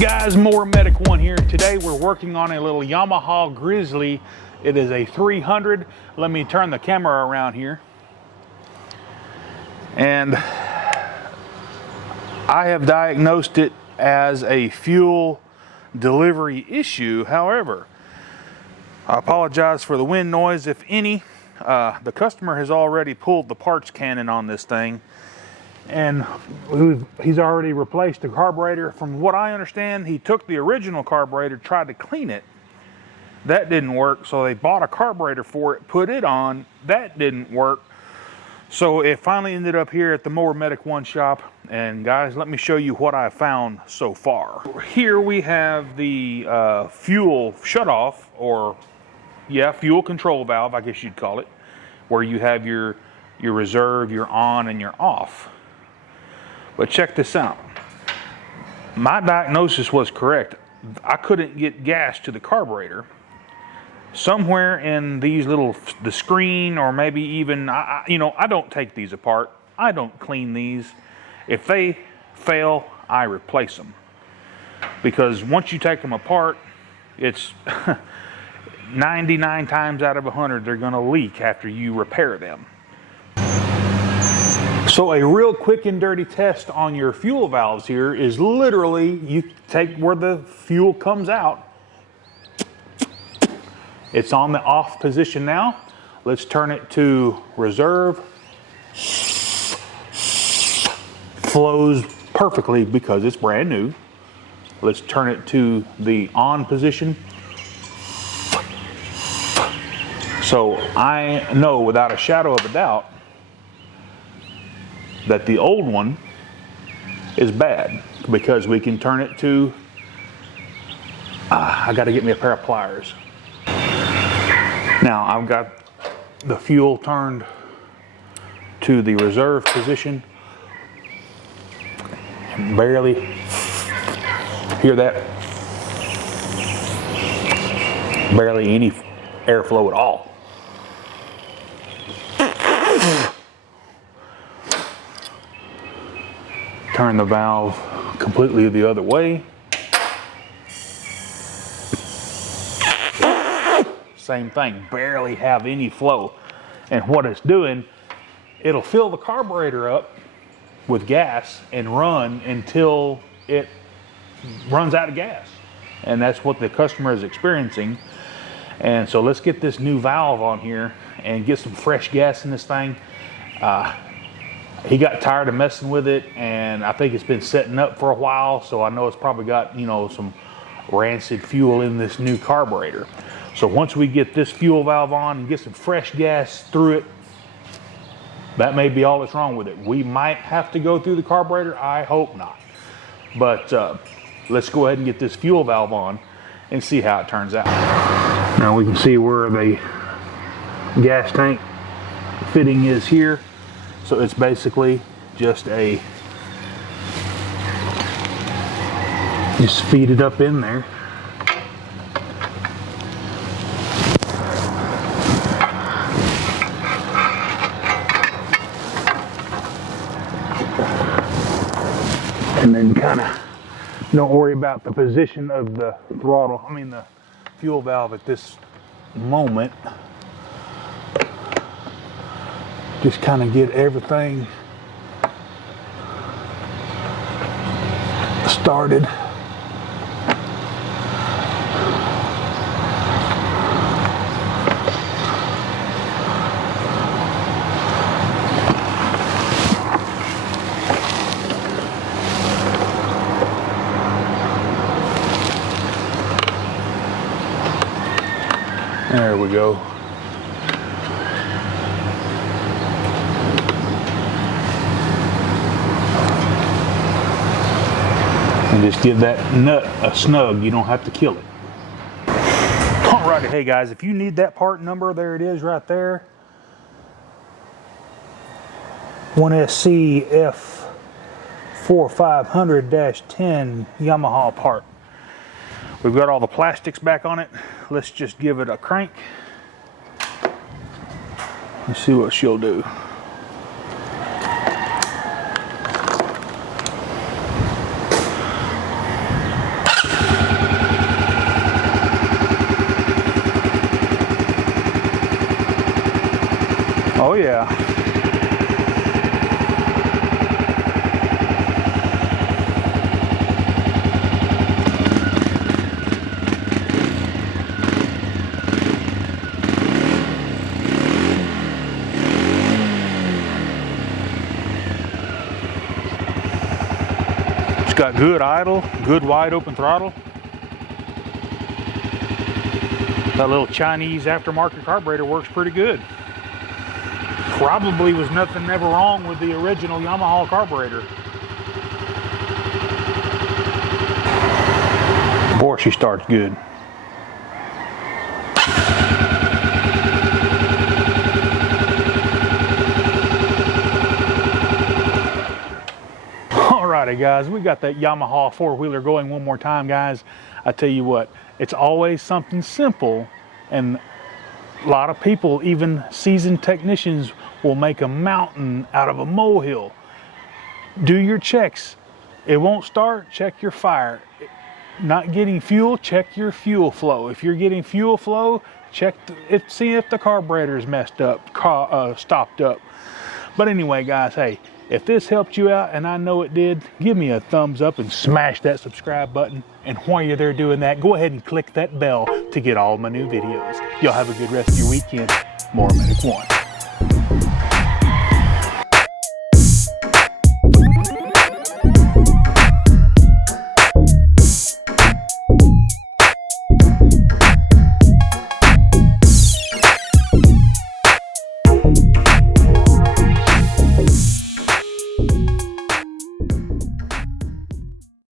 Guys, Mower Medic 1 here. Today we're working on a little Yamaha Grizzly. It is a 300. Let me turn the camera around here. And I have diagnosed it as a fuel delivery issue. However, I apologize for the wind noise, if any. The customer has already pulled the parts cannon on this thing, and he's already replaced the carburetor. From what I understand, he took the original carburetor, tried to clean it. That didn't work, so they bought a carburetor for it, put it on. That didn't work. So it finally ended up here at the Mower Medic 1 shop. And guys, let me show you what I found so far. Here we have the fuel shutoff, or fuel control valve, I guess you'd call it, where you have your reserve, your on and your off. But check this out. My diagnosis was correct. I couldn't get gas to the carburetor. Somewhere in these the screen, or maybe even, I don't take these apart. I don't clean these. If they fail, I replace them. Because once you take them apart, it's 99 times out of 100 they're going to leak after you repair them. So a real quick and dirty test on your fuel valves here is literally you take where the fuel comes out. It's on the off position now. Let's turn it to reserve. Flows perfectly because it's brand new. Let's turn it to the on position. So I know without a shadow of a doubt that the old one is bad, because we can turn it to, I gotta get me a pair of pliers. Now I've got the fuel turned to the reserve position. Barely hear that. Barely any airflow at all. Turn the valve completely the other way. Same thing, barely have any flow. And what it's doing, it'll fill the carburetor up with gas and run until it runs out of gas. And that's what the customer is experiencing. And so let's get this new valve on here and get some fresh gas in this thing. He got tired of messing with it, and I think it's been setting up for a while, so I know it's probably got, some rancid fuel in this new carburetor. So once we get this fuel valve on and get some fresh gas through it, that may be all that's wrong with it. We might have to go through the carburetor. I hope not. But let's go ahead and get this fuel valve on and see how it turns out. Now we can see where the gas tank fitting is here. So it's basically just just feed it up in there. And then kind of don't worry about the position of the throttle, the fuel valve at this moment. Just kind of get everything started. There we go. And just give that nut a snug. You don't have to kill it. Alrighty, hey guys, if you need that part number, there it is right there. 1SC F4500-10 Yamaha part. We've got all the plastics back on it. Let's just give it a crank. Let's see what she'll do. Oh yeah. It's got good idle, good wide open throttle. That little Chinese aftermarket carburetor works pretty good. Probably was nothing ever wrong with the original Yamaha carburetor. Boy, she starts good. Alrighty guys, we got that Yamaha four-wheeler going one more time, guys. I tell you what, it's always something simple, and a lot of people, even seasoned technicians, will make a mountain out of a molehill. Do your checks. It won't start, check your fire. Not getting fuel, check your fuel flow. If you're getting fuel flow, check see if the carburetor is messed up, stopped up. But anyway guys, hey, if this helped you out, and I know it did, give me a thumbs up and smash that subscribe button. And while you're there doing that, go ahead and click that bell to get all my new videos. Y'all have a good rest of your weekend. MOWER Wont.